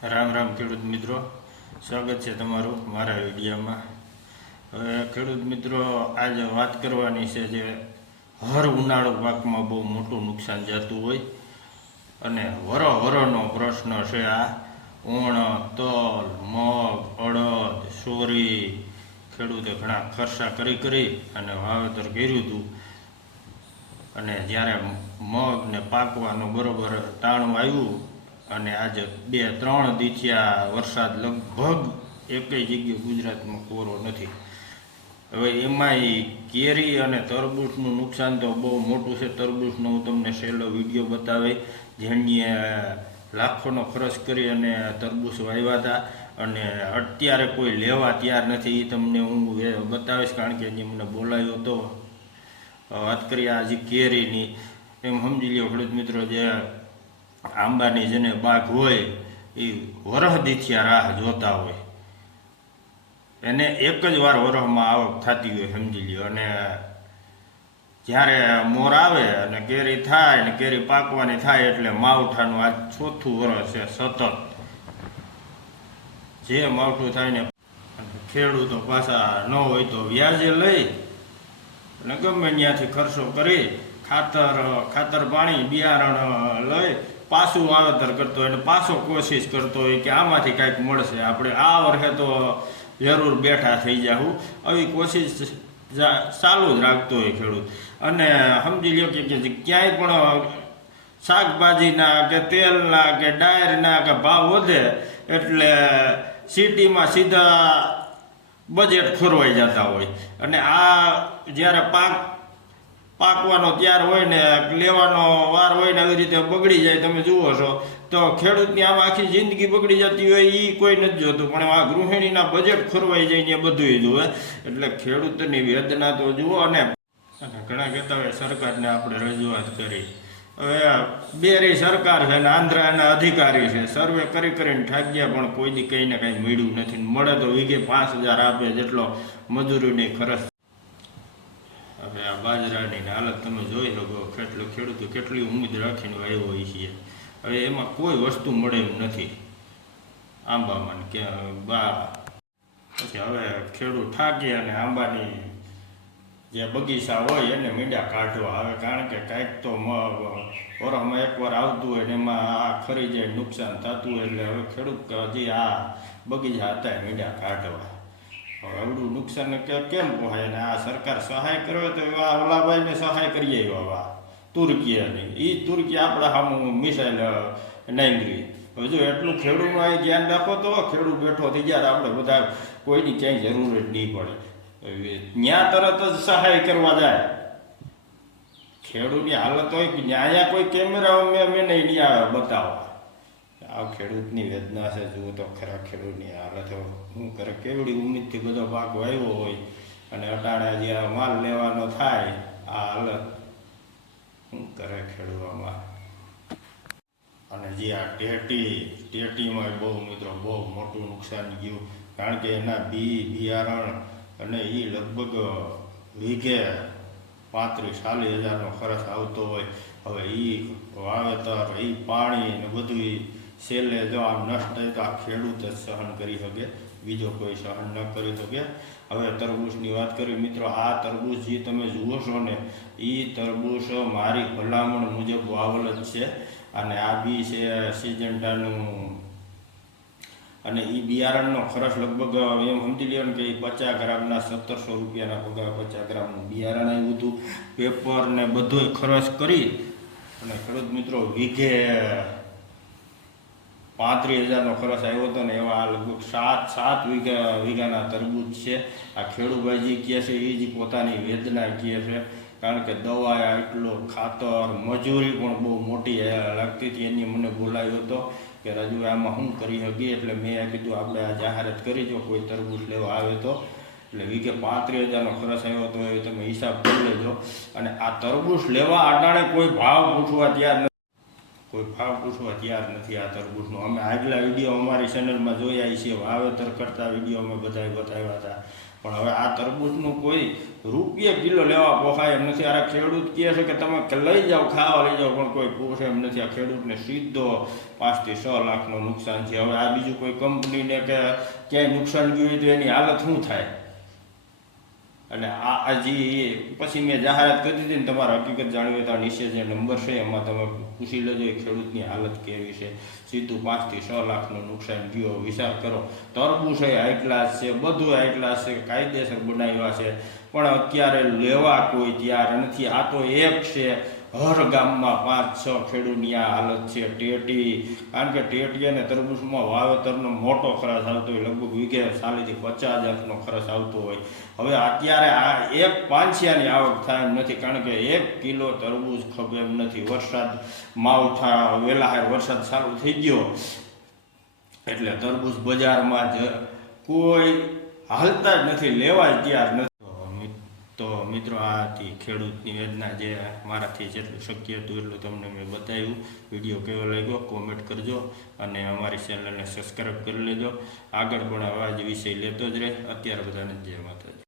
રામ રામ ખેડૂત મિત્રો, સ્વાગત છે તમારું મારા વિડીયોમાં. હવે ખેડૂત મિત્રો, આજે વાત કરવાની છે જે હર ઉનાળુ પાકમાં બહુ મોટું નુકસાન જતું હોય અને વરો વરોનો પ્રશ્ન છે આ. ઉણ, તલ, મગ, અડદ, સોરી, ખેડૂતે ઘણા ખર્ચા કરી કરી અને વાવેતર કર્યું હતું. અને જ્યારે મગને પાકવાનું બરોબર તાણું આવ્યું અને આજે બે, ત્રણ દિથિયા વરસાદ લગભગ એકેય જગ્યાએ ગુજરાતમાં કોરો નથી. હવે એમાંય કેરી અને તરબૂચનું નુકસાન તો બહુ મોટું છે. તરબૂચનો હું તમને સહેલો વીડિયો બતાવે જેણીએ લાખોનો ખર્ચ કરી અને તરબૂચ વાવ્યા હતા. અને અત્યારે કોઈ લેવા તૈયાર નથી એ તમને હું બતાવીશ, કારણ કે એની મને બોલાયો હતો વાત કરીએ આજે કેરીની, એમ સમજી લ્યો ખેડૂત મિત્રો, જે આંબાની જેને બાગ હોય, એ વરહ દીથિયા રાહ જોતા હોય. એને એક જ વાર વરહમાં આવક થતી હોય, સમજી લ્યો. અને જ્યારે મોર આવે અને કેરી થાય ને કેરી પાકવાની થાય એટલે માવઠાનું આ ચોથું વરસ છે સતત. જે માવઠું થાય ને ખેડૂતો પાછા ન હોય તો વ્યાજે લઈ અને ગમે ત્યાંથી ખર્ચો કરી ખાતર ખાતર પાણી બિયારણ લઈ પાછું વાવેતર કરતો હોય અને પાછો કોશિશ કરતો હોય કે આમાંથી કાંઈક મળશે. આપણે આ વર્ષે તો જરૂર બેઠા થઈ જાઉં આવી કોશિશ ચાલુ જ રાખતો હોય ખેડૂત. અને સમજી કે કે ક્યાંય પણ શાકભાજીના કે તેલના કે ડાયરના કે ભાવ વધે એટલે સિટીમાં સીધા બજેટ ખોરવાઈ જતા હોય. અને આ જ્યારે પાક પાકવાનો ત્યાર હોય ને લેવાનો વાર હોય ને આવી રીતે બગડી જાય, તમે જુઓ છો. તો ખેડૂતની આમ આખી જિંદગી બગડી જતી હોય એ કોઈ નથી જોતું. પણ આ ગૃહિણીના બજેટ ખોરવાઈ જાય ને બધું જુએ એટલે ખેડૂતની વેદના તો જુઓ અને ઘણા કહેતા હોય સરકારને આપણે રજૂઆત કરી. હવે બેરી સરકાર છે ને આંધ્રાના અધિકારી છે. સર્વે કરી કરીને ઠાગ્યા પણ કોઈ દી કંઈ ને કંઈ મળ્યું નથી. મળે તો વીઘે પાંચ હજાર આપે જેટલો મજૂરીની ખર્ચ હવે આ બાજરાની હાલત તમે જોઈ શકો કેટલું ખેડૂતો કેટલી ઉમેદ રાખીને વાવ્યો હોય છે. હવે એમાં કોઈ વસ્તુ મળે એમ નથી. આંબામાં કે બા. પછી હવે ખેડૂત થાકી અને આંબાની જે બગીચા હોય એને મીંડા કાઢવા. આવે કારણ કે કાંઈક તો ઓરામાં એકવાર આવતું હોય ને એમાં આ ખરી જાય નુકસાન થતું હોય એટલે હવે ખેડૂત હજી આ બગીચા હતા મીંડા કાઢવા. હવે એવડું નુકસાન કેમ પોહાય અને આ સરકાર સહાય કરે તો એવા ઓલાભાઈને સહાય કરીએ એવા તુર્કીયાની. એ તુર્કી આપણા સામું મિસાઇલ નાંગરી. હવે જો એટલું ખેડૂતમાં ધ્યાન રાખો તો ખેડૂત બેઠો થઈ જાય, આપણે બધા કોઈની ક્યાંય જરૂર જ નહીં પડે. ત્યાં તરત જ સહાય કરવા જાય. ખેડૂતની હાલત હોય કે ન્યાયા કોઈ કેમેરા મેં અમે નહીં નહીં આવે બતાવવા. આ ખેડૂતની વેદના છે, જુઓ તો ખરા ખેડૂતની હાલત. હું કરે કેવડી ઉમેદથી બધો પાક વાવ્યો હોય અને અટાણા જે માલ લેવાનો થાય, આ હાલત શું કરે ખેડૂવામાં અને જે આ ટેટી ટેટીમાં બહુ મિત્રો, બહુ મોટું નુકસાન ગયું. કારણ કે એના બી, બિયારણ અને એ લગભગ વીઘે પાંત્રીસ, ચાલીસ હજારનો ખર્ચ આવતો હોય. હવે એ વાવેતર એ પાણી ને બધું છેલ્લે જો આ નષ્ટ થાય તો આ ખેડૂત જ સહન કરી શકે, બીજો કોઈ સહન ન કરી શકે. હવે તરબૂચની વાત કરી, મિત્રો, આ તરબૂચ જે તમે જુઓ છો ને એ તરબૂચ મારી ભલામણ મુજબ વાવલ જ છે. અને આ બી છે સિજન્ટાનું, અને એ બિયારણનો ખર્ચ લગભગ એમ સમજી લ્યો ને કે એ પચાસ ગ્રામના સત્તરસો રૂપિયાના પગાર પચાસ ગ્રામનું બિયારણ આવ્યું હતું. પેપર ને બધો ખર્ચ કરી. અને ખેડૂત મિત્રો, વીઘે પાંત્રીસ હજારનો ખર્ચ આવ્યો હતો ને એવા લગભગ સાત સાત વીઘા, વીઘાના તરબૂચ છે. આ ખેડૂતભાઈ જે કહે છે એ જ પોતાની વેદના કહે છે, કારણ કે દવા એટલો ખાતર, મજૂરી પણ બહુ મોટી લાગતી હતી. એની મને બોલાવ્યો હતો કે, રજુ, આમાં શું કરી શકીએ? એટલે મેં કીધું, આપણે આ જાહેરાત કરી, જો કોઈ તરબૂચ લેવા આવે તો. એટલે વીઘે પાંત્રીસ હજારનો ખર્ચ આવ્યો હતો એ તમે હિસાબ કરી લેજો. અને આ તરબૂચ લેવા અટાણે કોઈ ભાવ પૂછવા તૈયાર કોઈ ભાવ પૂછવા તૈયાર નથી આ તરબૂચનો અમે આગલા વીડિયો અમારી ચેનલમાં જોયા છે, વાવેતર કરતા વીડિયો અમે બધાએ બતાવ્યા હતા. પણ હવે આ તરબૂચનું કોઈ રૂપિયા કિલો લેવા પોખાય એમ નથી. આ ખેડૂત કહે છે કે તમે લઈ જાઓ, ખાવા લઈ જાઓ, પણ કોઈ પોષે એમ નથી. આ ખેડૂતને સીધો પાંચથી છ લાખનું નુકસાન છે. હવે આ બીજું કોઈ કંપનીને કે ક્યાંય નુકસાન ગયું હોય તો એની હાલત શું થાય? અને આ હજી પછી મેં જાહેરાત કરી દીધી ને તમારે હકીકત જાણવી હોય તો આ જે નંબર છે એમાં તમે પૂછી લેજો એ ખેડૂતની હાલત કેવી છે. સીધું પાંચથી છ લાખનું નુકસાન ગયો વિચાર કરો. તરબૂ છે હાઈ ક્લાસ છે, બધું હાઈ ક્લાસ છે, કાયદેસર બનાવ્યા છે. પણ અત્યારે લેવા કોઈ તૈયાર નથી. આ તો એક છે. હર ગામમાં પાંચ, છ ખેડૂતની આ હાલત છે. ટેટી, કારણ કે ટેટી અને તરબૂચમાં વાવેતરનો મોટો ખર્ચ આવતો હોય, લગભગ વીઘે સાલીથી પચાસ હજારનો ખર્ચ આવતો હોય. હવે અત્યારે આ એક પાંચિયાની આવક થાય એમ નથી, કારણ કે એક કિલો તરબૂચ ખબર એમ નથી. વરસાદ માવઠા વહેલા હાર વરસાદ ચાલુ થઈ ગયો. એટલે તરબૂચ બજારમાં જ કોઈ હાલતા જ નથી લેવા જ તૈયાર નથી. તો મિત્રો આ હતી ખેડૂતની વેદના જે મારાથી જેટલું શક્ય હતું એટલું તમને મેં બતાવ્યું. વીડિયો કેવો લાગ્યો કોમેન્ટ કરજો અને અમારી ચેનલને સબસ્ક્રાઈબ કરી લેજો. આગળ પણ આવા જ વિષય લેતો જ રહે. અત્યારે બધાને જય માતાજી.